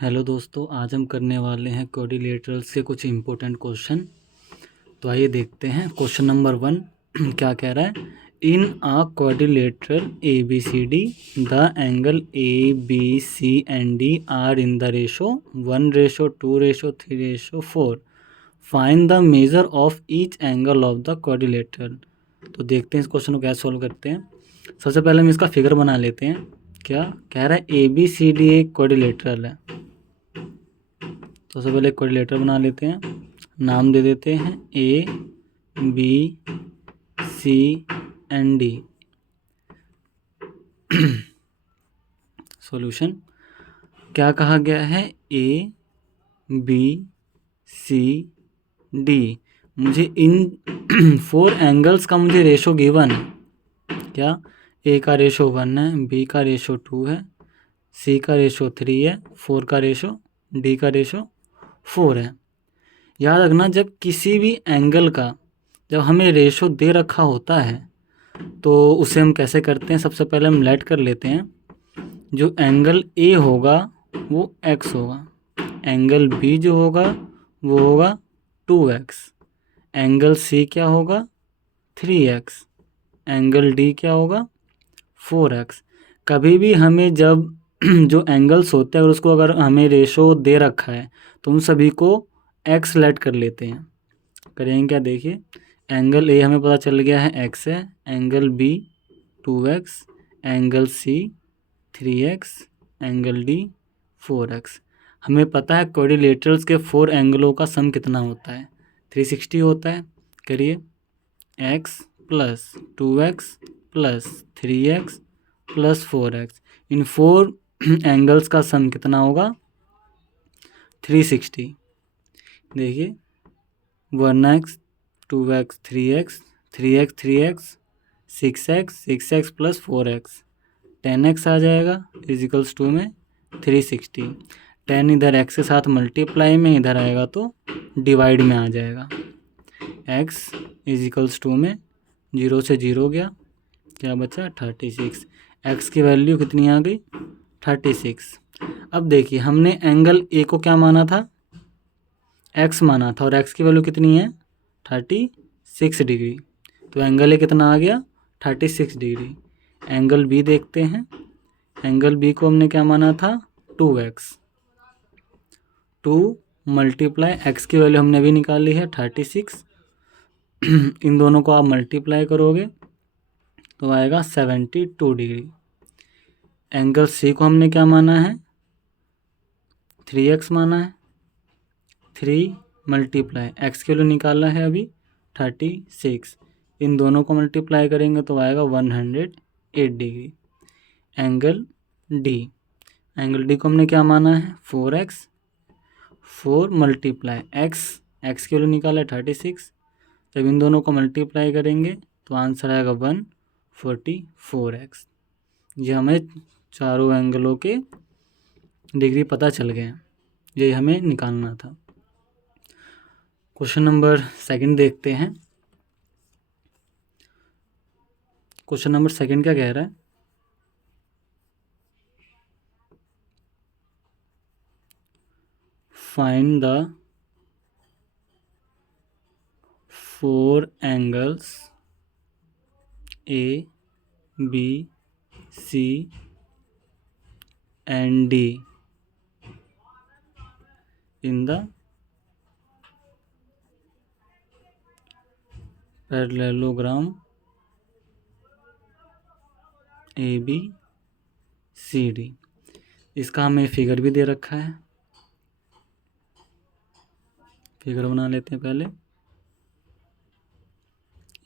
Hello दोस्तों, आज हम करने वाले हैं क्वाड्रिलेटरल्स के कुछ इम्पोर्टेंट क्वेश्चन। तो आइए देखते हैं। क्वेश्चन नंबर 1 क्या कह रहा है। In a quadrilateral A B C D the angle A B C and D are in the ratio 1:2:3:4। Find the measure of each angle of the quadrilateral. तो देखते हैं इस क्वेश्चन को कैसे सॉल्व करते हैं। सबसे पहले हम इसका फिगर बना लेते हैं। क्या कह रहा है, ए बी सी डी एक क्वाड्रिलेटरल है। तो सबसे पहले क्वाड्रिलेटरल बना लेते हैं। नाम दे देते हैं A B C and D. Solution क्या कहा गया है, ए बी सी डी। मुझे इन 4 एंगल्स का मुझे रेशो गिवन है। क्या, ए का रेशो 1 है, बी का रेशो 2 है, सी का रेशो 3 है, 4 का रेशो, डी का रेशो 4 है। याद रखना, जब किसी भी एंगल का जब हमें रेशो दे रखा होता है तो उसे हम कैसे करते हैं। सबसे पहले हम लेट कर लेते हैं। जो एंगल ए होगा वो x होगा, एंगल बी जो होगा वो होगा 2x, एंगल सी क्या होगा 3x, एंगल डी क्या होगा 4x। कभी भी हमें जब जो एंगल्स होते हैं और उसको अगर हमें रेशो दे रखा है तो उन सभी को x लेट कर लेते हैं। करेंगे क्या, देखिए एंगल ए हमें पता चल गया है x है, angle B 2x, angle C 3x, angle D 4x। हमें पता है क्वाड्रिलेटरल्स के 4 एंगलों का सम कितना होता है, 360 होता है। करिए, x plus 2x plus 3x plus 4x, इन 4 एंगल्स का सम कितना होगा 360। देखिए 1x 2x 3x 3x 3x 6x 6x plus 4x 10x आ जाएगा इजिकल्स 2 में 360। 10 इधर x के साथ मल्टीप्लाई में इधर आएगा तो डिवाइड में आ जाएगा। x इजिकल्स 2 में 0 से 0 गया, क्या बचा 36। x की वैल्यू कितनी आ गई 36। अब देखिए हमने एंगल ए को क्या माना था, x माना था, और x की वैल्यू कितनी है 36 डिग्री। तो एंगल ए कितना आ गया 36 डिग्री। एंगल बी देखते हैं। एंगल बी को हमने क्या माना था 2x, 2 मल्टीप्लाई x की वैल्यू हमने अभी निकाली है 36। इन दोनों को आप मल्टीप्लाई करोगे तो आएगा 72 डिग्री। एंगल सी को हमने क्या माना है 3x माना है, 3 मल्टीप्लाई x की वैल्यू निकालना है अभी 36। इन दोनों को मल्टीप्लाई करेंगे तो आएगा 108 degree. Angle D, angle D को हमने क्या माना है 4x, 4 मल्टीप्लाई x की वैल्यू निकाला है 36। जब इन दोनों को मल्टीप्लाई करेंगे तो आंसर आएगा 144x। ये हमें चारों एंगलों के डिग्री पता चल गए हैं, यही हमें निकालना था। क्वेश्चन नंबर 2 देखते हैं। क्वेश्चन नंबर 2 क्या कह रहा है, find the 4 angles A B C and D in the parallelogram A B C D. इसका हमें फिगर भी दे रखा है, फिगर बना लेते हैं पहले।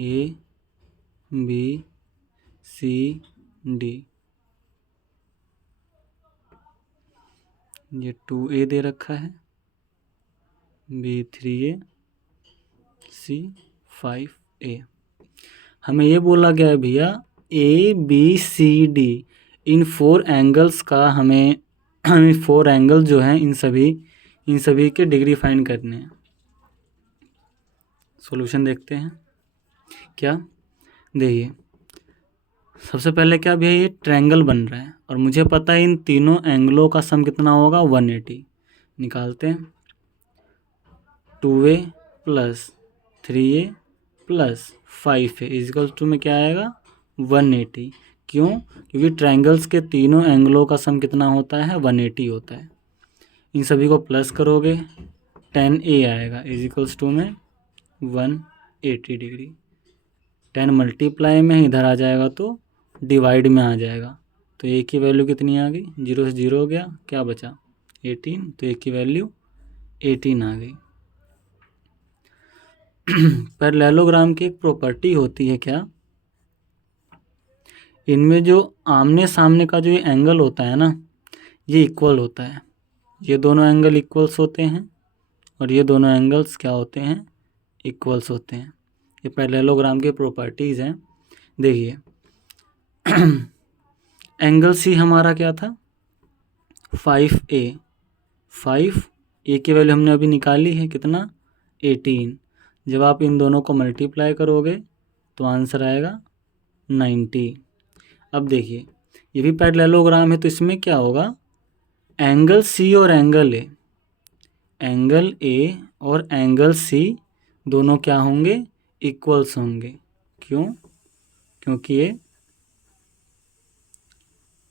ए बी सी डी, ये 2a दे रखा है, बी 3a, सी 5a। हमें ये बोला गया है भैया ए बी सी डी इन 4 एंगल्स का हमें 4 एंगल जो हैं इन सभी के डिग्री फाइंड करने हैं। सॉल्यूशन देखते हैं। क्या, देखिए सबसे पहले क्या भैया, ये ट्रायंगल बन रहा है और मुझे पता है इन तीनों एंगलों का सम कितना होगा, 180। निकालते हैं। 2a plus 3a plus 5a is equal to में क्या आएगा, 180। क्यों? क्योंकि ट्रायंगल्स के तीनों एंगलों का सम कितना होता है, 180 होता है। इन सभी को प्लस करोगे 10a आएगा इजिकल्स टू में 180 डिग्री। 10 मल्टीप्लाई में इधर आ जाएगा तो डिवाइड में आ जाएगा, तो ए की वैल्यू कितनी आ गई, 0 से 0 हो गया, क्या बचा 18, तो ए की वैल्यू 18 आ गई। पैरेललोग्राम की एक प्रॉपर्टी होती है क्या, इनमें जो आमने सामने का जो ये एंगल होता है ना, ये इक्वल होता है। ये दोनों एंगल इक्वल्स होते हैं और ये दोनों एंगल्स क्या होते हैं, इक्वल्स होते हैं। ये पैरेललोग्राम की प्रॉपर्टीज़ हैं। देखिए एंगल सी हमारा क्या था, 5a। 5a की वैल्यू हमने अभी निकाली है, कितना 18। जब आप इन दोनों को मल्टीप्लाई करोगे तो आंसर आएगा 90। अब देखिए ये भी पैरेललोग्राम है, तो इसमें क्या होगा, एंगल सी और एंगल ए और एंगल सी दोनों क्या होंगे, इक्वल्स होंगे। क्यों? क्योंकि ये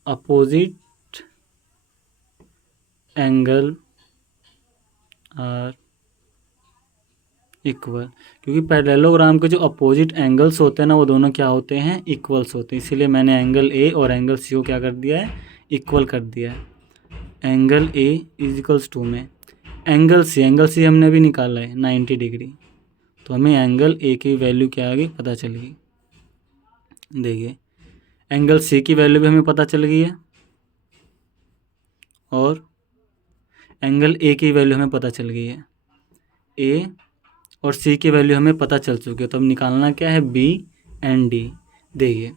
अपोजिट एंगल आर इक्वल, क्योंकि पैरेललोग्राम के जो अपोजिट एंगल्स होते हैं ना, वो दोनों क्या होते हैं, इक्वल्स होते हैं। इसीलिए मैंने एंगल ए और एंगल सी को क्या कर दिया है, इक्वल कर दिया है। एंगल ए इजिकल्स टू में एंगल सी हमने भी निकाला है 90 डिग्री, तो हमें एंगल ए की वैल्यू क्या आ गई, पता चल गई। देखिए एंगल सी की वैल्यू भी हमें पता चल गई है और एंगल ए की वैल्यू हमें पता चल गई है। ए और सी की वैल्यू हमें पता चल चुकी है, तो अब निकालना क्या है, बी एंड डी। देखिए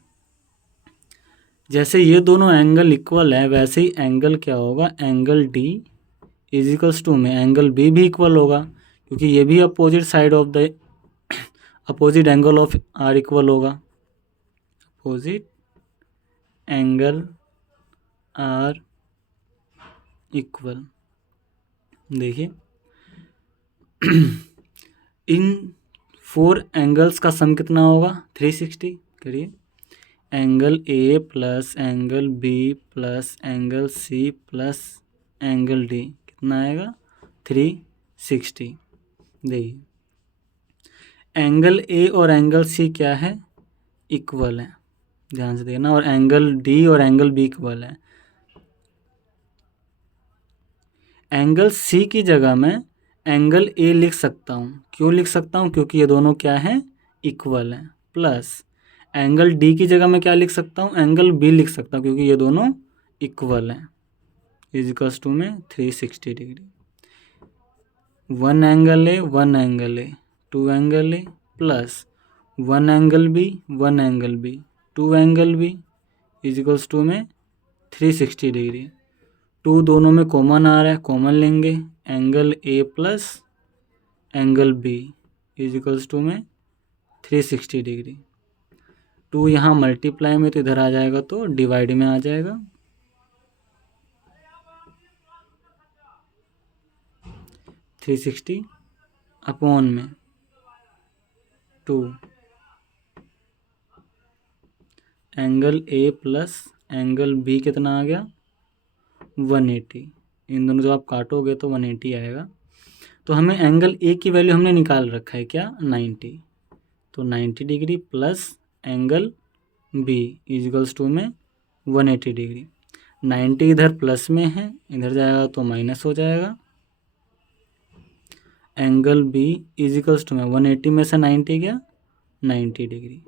जैसे ये दोनों एंगल इक्वल है, वैसे ही एंगल क्या होगा, एंगल डी इजिकल्स टू में एंगल बी भी इक्वल होगा, क्योंकि ये भी opposite side of the opposite angle of are equal होगा। Opposite angle are equal. देखिए इन 4 एंगल्स का सम कितना होगा, 360। करिए, angle A plus angle B plus angle C plus angle D कितना आएगा, 360। देखिए एंगल ए और एंगल सी क्या है, इक्वल है, ध्यान से देखना, और एंगल डी और एंगल बी इक्वल है। एंगल सी की जगह मैं एंगल ए लिख सकता हूँ। क्यों लिख सकता हूँ, क्योंकि ये दोनों क्या हैं, इक्वल हैं। प्लस एंगल डी की जगह मैं क्या लिख सकता हूँ, एंगल बी लिख सकता हूँ, क्योंकि ये दोनों इक्वल हैं। इजिकल्स टू में 360 degree. 1 angle A 2 angle A plus 1 angle B 1 angle B 2 angle B is equals to में 360 डिग्री। 2 दोनों में कॉमन आ रहा है, कॉमन लेंगे, angle A plus angle B is equals to में 360 डिग्री। 2 यहाँ मल्टीप्लाई में तो इधर आ जाएगा, तो डिवाइड में आ जाएगा। 360 अपॉन में 2 angle A plus angle B कितना आ गया, 180। इन दोनों जब आप काटोगे तो 180 आएगा। तो हमें एंगल ए की वैल्यू हमने निकाल रखा है क्या, 90। तो 90 degree plus angle B is equals to में 180 डिग्री। 90 इधर प्लस में है, इधर जाएगा तो माइनस हो जाएगा। एंगल बी इजिकल्स टू में 180 में से 90 गया, 90 डिग्री।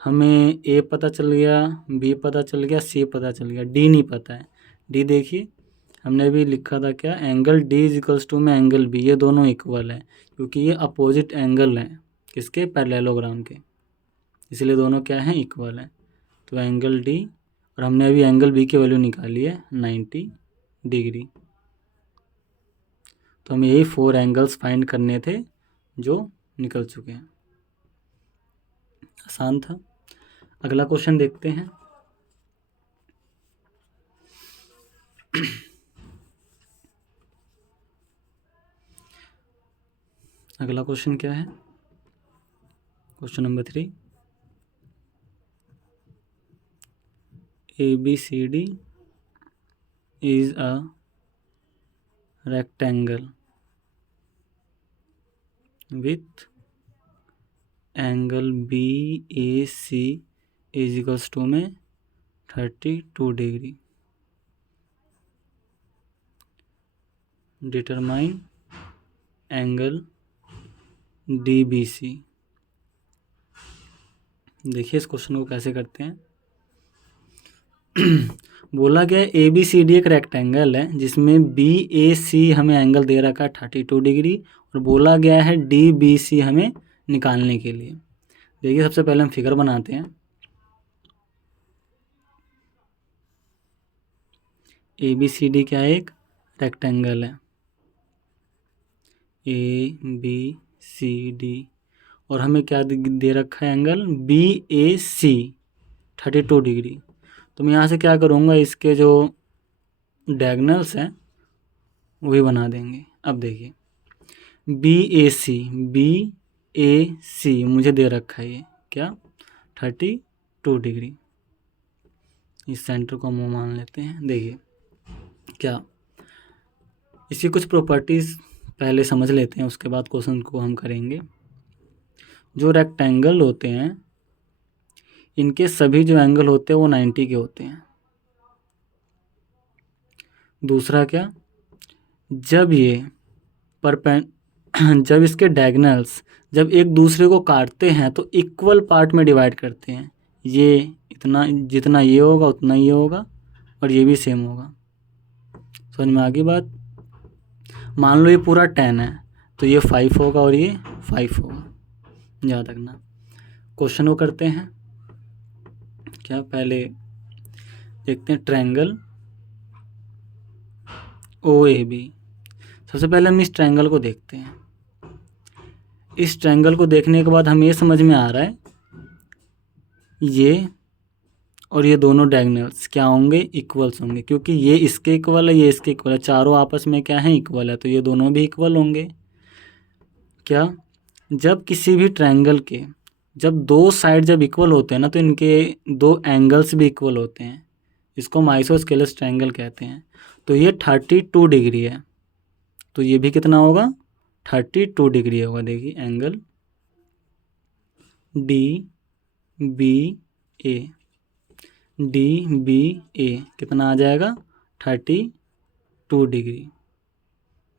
हमें ए पता चल गया, बी पता चल गया, सी पता चल गया, डी नहीं पता है। डी देखिए हमने भी लिखा था क्या, एंगल डी इजिकल्स टू में एंगल बी, ये दोनों इक्वल है, क्योंकि ये अपोजिट एंगल हैं किसके, पैरेललोग्राम के, इसलिए दोनों क्या हैं, इक्वल हैं। तो एंगल डी, और हमने अभी एंगल बी की वैल्यू निकाली है 90 डिग्री। तो हमें यही 4 एंगल्स फाइंड करने थे जो निकल चुके हैं। आसान था। अगला क्वेश्चन देखते हैं। अगला क्वेश्चन क्या है? Question number 3, ABCD is a rectangle with angle BAC is equals to में 32 डिग्री। Determine angle DBC। देखिए इस क्वेश्चन को कैसे करते हैं। बोला गया ABCD एक रेक्टेंगल है जिसमें BAC हमें एंगल दे रखा है 32 डिग्री, और बोला गया है DBC हमें निकालने के लिए। देखिए सबसे पहले हम फिगर बनाते हैं। ABCD क्या है? एक रेक्टेंगल है, ABCD, और हमें क्या दे रखा है? Angle BAC 32 degree. तो मैं यहाँ से क्या करूँगा, इसके जो डायगोनल्स हैं वही बना देंगे। अब देखिए BAC मुझे दे रखा है ये क्या? 32 डिग्री। इस सेंटर को हम मान लेते हैं। देखिए क्या, इसकी कुछ प्रॉपर्टीज़ पहले समझ लेते हैं, उसके बाद क्वेश्चन को हम करेंगे। जो रेक्टेंगल होते हैं इनके सभी जो एंगल होते हैं वो 90 के होते हैं। दूसरा क्या, जब ये जब इसके डायगोनल्स जब एक दूसरे को काटते हैं तो इक्वल पार्ट में डिवाइड करते हैं। ये इतना, जितना ये होगा उतना ये होगा, और ये भी सेम होगा। समझ में आ गई बात? मान लो ये पूरा 10 है तो ये 5 होगा और ये 5 होगा, याद रखना। क्वेश्चन को करते हैं क्या, पहले देखते हैं ट्रायंगल OAB। सबसे पहले हम इस ट्रायंगल को देखते हैं। इस ट्रायंगल को देखने के बाद हमें ये समझ में आ रहा है ये और ये दोनों डायगोनल्स क्या होंगे? इक्वल्स होंगे, क्योंकि ये इसके इक्वल है, ये इसके इक्वल है, चारों आपस में क्या है? इक्वल है, तो ये दोनों भी इक्वल होंगे। क्या, जब किसी भी ट्रायंगल के जब दो साइड जब इक्वल होते हैं ना तो इनके दो एंगल्स भी इक्वल होते हैं। इसको हम आइसोस्केलस ट्रायंगल कहते हैं। तो ये 32 डिग्री है, तो ये भी कितना होगा? 32 डिग्री होगा। देखिए एंगल DBA कितना आ जाएगा? 32 डिग्री,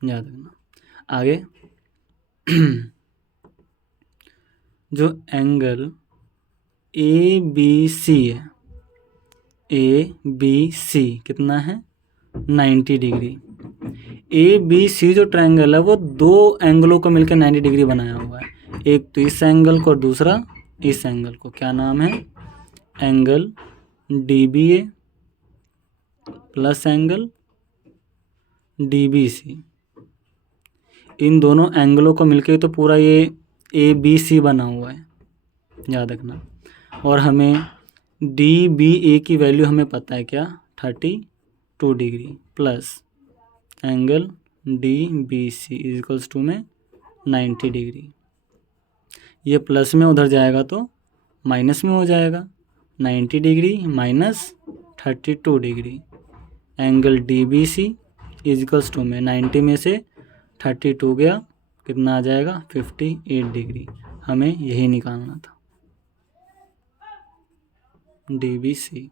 याद रखना। आगे जो एंगल ABC है, ABC कितना है? 90 डिग्री। ABC जो ट्रायंगल है वो दो एंगलों को मिलकर 90 डिग्री बनाया हुआ है, एक तो इस एंगल को और दूसरा इस एंगल को। क्या नाम है? Angle DBA plus angle DBC। इन दोनों एंगलों को मिलकर तो पूरा ये ABC बना हुआ है, याद रखना। और हमें DBA की वैल्यू हमें पता है क्या? 32 degree plus angle DBC is equals to में 90 डिग्री। ये प्लस में उधर जाएगा तो माइनस में हो जाएगा। 90 degree minus 32 degree, angle DBC is equals to में 90 में से 32 गया, कितना आ जाएगा? 58 डिग्री। हमें यही निकालना था, DBC।